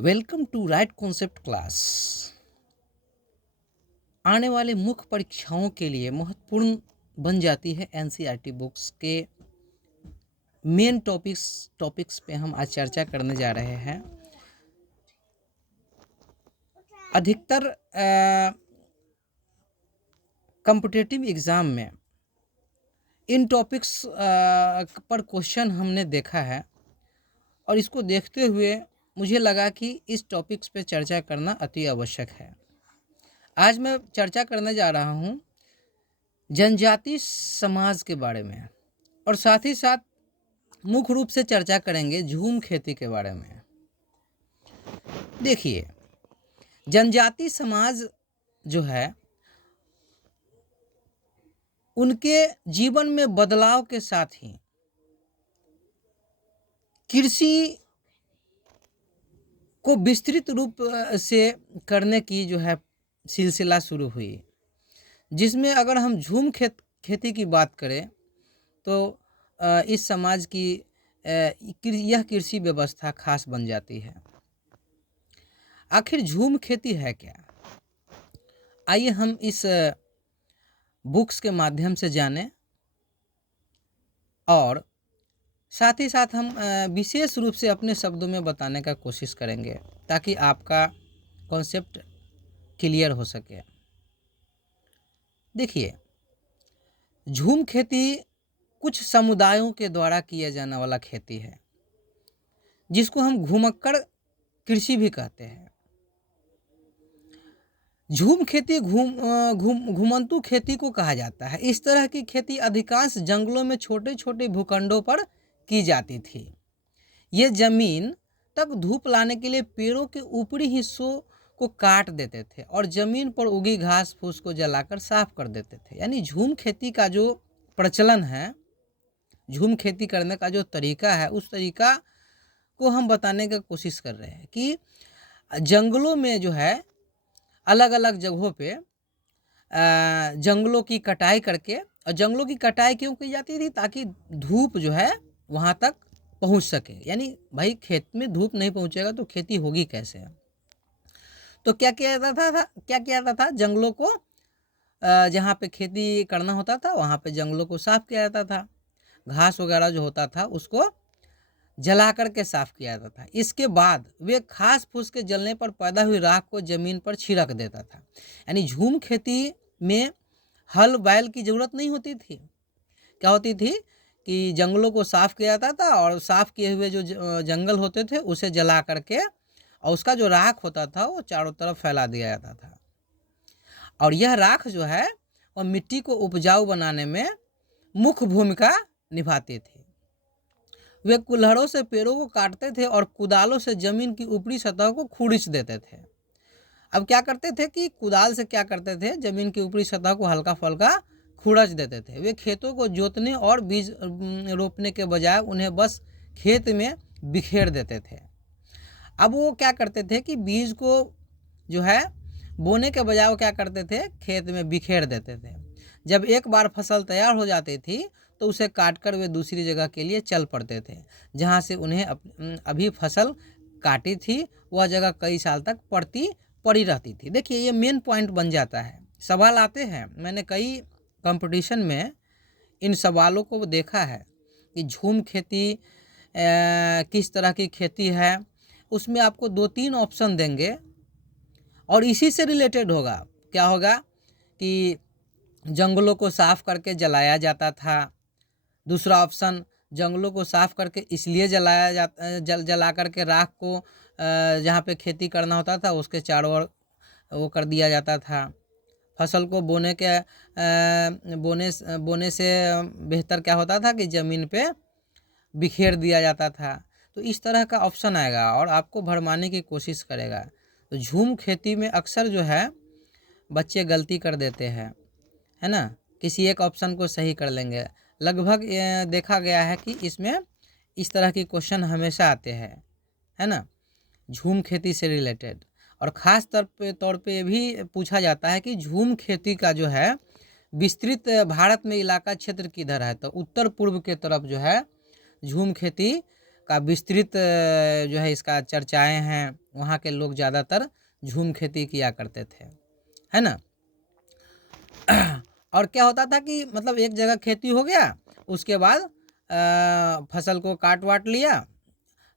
Welcome to right concept class. आने वाले मुख्य परीक्षाओं के लिए महत्वपूर्ण बन जाती है एनसीईआरटी बुक्स के मेन टॉपिक्स पे हम आज चर्चा करने जा रहे हैं। अधिकतर कॉम्पिटिटिव एग्ज़ाम में इन टॉपिक्स पर क्वेश्चन हमने देखा है और इसको देखते हुए मुझे लगा कि इस टॉपिक्स पे चर्चा करना अति आवश्यक है। आज मैं चर्चा करने जा रहा हूँ जनजाति समाज के बारे में और साथ ही साथ मुख्य रूप से चर्चा करेंगे झूम खेती के बारे में। देखिए, जनजाति समाज जो है उनके जीवन में बदलाव के साथ ही कृषि को विस्तृत रूप से करने की जो है सिलसिला शुरू हुई, जिसमें अगर हम झूम खेती की बात करें तो इस समाज की यह कृषि व्यवस्था खास बन जाती है। आखिर झूम खेती है क्या? आइए हम इस बुक्स के माध्यम से जानें और साथ ही साथ हम विशेष रूप से अपने शब्दों में बताने का कोशिश करेंगे ताकि आपका कॉन्सेप्ट क्लियर हो सके। देखिए, झूम खेती कुछ समुदायों के द्वारा किया जाने वाला खेती है जिसको हम घुमक्कड़ कृषि भी कहते हैं। झूम खेती घुमंतु खेती को कहा जाता है। इस तरह की खेती अधिकांश जंगलों में छोटे छोटे भूखंडों पर की जाती थी। ये जमीन तक धूप लाने के लिए पेड़ों के ऊपरी हिस्सों को काट देते थे और जमीन पर उगी घास फूस को जलाकर साफ कर देते थे। यानी झूम खेती का जो प्रचलन है, झूम खेती करने का जो तरीका है, उस तरीका को हम बताने का कोशिश कर रहे हैं कि जंगलों में जो है अलग अलग जगहों पे जंगलों की कटाई करके, और जंगलों की कटाई क्यों की जाती थी? ताकि धूप जो है वहाँ तक पहुँच सके। यानी भाई खेत में धूप नहीं पहुँचेगा तो खेती होगी कैसे? तो क्या किया जाता था जंगलों को जहाँ पे खेती करना होता था वहाँ पे जंगलों को साफ किया जाता था। घास वगैरह जो होता था उसको जला करके साफ किया जाता था। इसके बाद वे घास फूस के जलने पर पैदा हुई राख को जमीन पर छिड़क देता था। यानी झूम खेती में हल बैल की ज़रूरत नहीं होती थी। क्या होती थी कि जंगलों को साफ किया जाता था और साफ किए हुए जो जंगल होते थे उसे जला करके और उसका जो राख होता था वो चारों तरफ फैला दिया जाता था। और यह राख जो है वो मिट्टी को उपजाऊ बनाने में मुख्य भूमिका निभाती थी। वे कुल्हड़ों से पेड़ों को काटते थे और कुदालों से जमीन की ऊपरी सतह को खुरच देते थे। अब क्या करते थे कि कुदाल से क्या करते थे, जमीन की ऊपरी सतह को हल्का फुल्का खुरच देते थे। वे खेतों को जोतने और बीज रोपने के बजाय उन्हें बस खेत में बिखेर देते थे। अब वो क्या करते थे कि बीज को जो है बोने के बजाय वो क्या करते थे, खेत में बिखेर देते थे। जब एक बार फसल तैयार हो जाती थी तो उसे काटकर वे दूसरी जगह के लिए चल पड़ते थे जहाँ से उन्हें अभी फसल काटी थी वह जगह कई साल तक पड़ी रहती थी। देखिए, ये मेन पॉइंट बन जाता है। सवाल आते हैं, मैंने कई कंपटीशन में इन सवालों को देखा है कि झूम खेती किस तरह की खेती है। उसमें आपको 2-3 ऑप्शन देंगे और इसी से रिलेटेड होगा। क्या होगा कि जंगलों को साफ करके जलाया जाता था। दूसरा ऑप्शन, जंगलों को साफ करके इसलिए जला करके राख को जहाँ पे खेती करना होता था उसके चारों ओर वो कर दिया जाता था। फसल को बोने से बेहतर क्या होता था कि ज़मीन पे बिखेर दिया जाता था। तो इस तरह का ऑप्शन आएगा और आपको भरमाने की कोशिश करेगा। तो झूम खेती में अक्सर जो है बच्चे गलती कर देते हैं, है ना, किसी एक ऑप्शन को सही कर लेंगे। लगभग देखा गया है कि इसमें इस तरह की क्वेश्चन हमेशा आते हैं, है ना, झूम खेती से रिलेटेड। और ख़ास तौर पे ये भी पूछा जाता है कि झूम खेती का जो है विस्तृत भारत में इलाका क्षेत्र किधर है। तो उत्तर पूर्व के तरफ जो है झूम खेती का विस्तृत जो है इसका चर्चाएं हैं। वहाँ के लोग ज़्यादातर झूम खेती किया करते थे, है ना। और क्या होता था कि मतलब एक जगह खेती हो गया, उसके बाद फसल को काट वाट लिया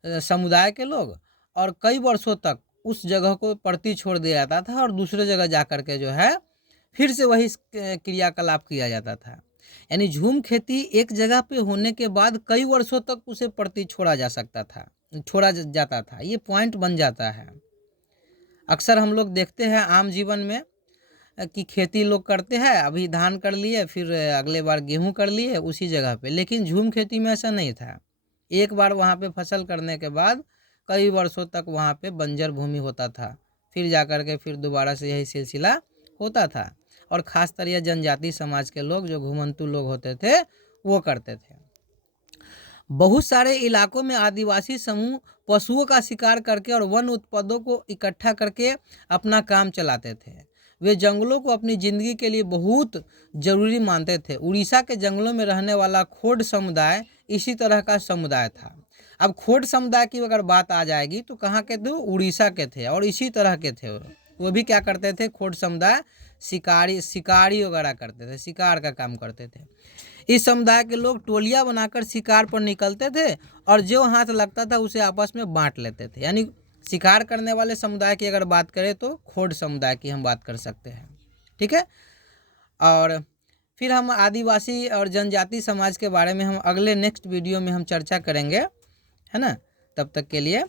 समुदाय के लोग, और कई वर्षों तक उस जगह को पड़ती छोड़ दिया जाता था और दूसरे जगह जा कर के जो है फिर से वही क्रियाकलाप किया जाता था। यानी झूम खेती एक जगह पे होने के बाद कई वर्षों तक उसे पड़ती छोड़ा जाता था। ये पॉइंट बन जाता है। अक्सर हम लोग देखते हैं आम जीवन में कि खेती लोग करते हैं, अभी धान कर लिए, फिर अगले बार गेहूं कर लिए उसी जगह पे। लेकिन झूम खेती में ऐसा नहीं था। एक बार वहाँ पे फसल करने के बाद कई वर्षों तक वहाँ पे बंजर भूमि होता था, फिर जाकर के फिर दोबारा से यही सिलसिला होता था। और ख़ासतर यह जनजाति समाज के लोग, जो घुमंतू लोग होते थे, वो करते थे। बहुत सारे इलाकों में आदिवासी समूह पशुओं का शिकार करके और वन उत्पादों को इकट्ठा करके अपना काम चलाते थे। वे जंगलों को अपनी ज़िंदगी के लिए बहुत ज़रूरी मानते थे। उड़ीसा के जंगलों में रहने वाला खोड समुदाय इसी तरह का समुदाय था। अब खोड समुदाय की अगर बात आ जाएगी तो कहाँ के थे? उड़ीसा के थे और इसी तरह के थे। वो भी क्या करते थे? खोड समुदाय शिकारी वगैरह करते थे, शिकार का काम करते थे। इस समुदाय के लोग टोलियां बनाकर शिकार पर निकलते थे और जो हाथ लगता था उसे आपस में बांट लेते थे। यानी शिकार करने वाले समुदाय की अगर बात करें तो खोड समुदाय की हम बात कर सकते हैं, ठीक है। और फिर हम आदिवासी और जनजाति समाज के बारे में हम अगले नेक्स्ट वीडियो में हम चर्चा करेंगे, है ना। तब तक के लिए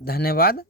धन्यवाद।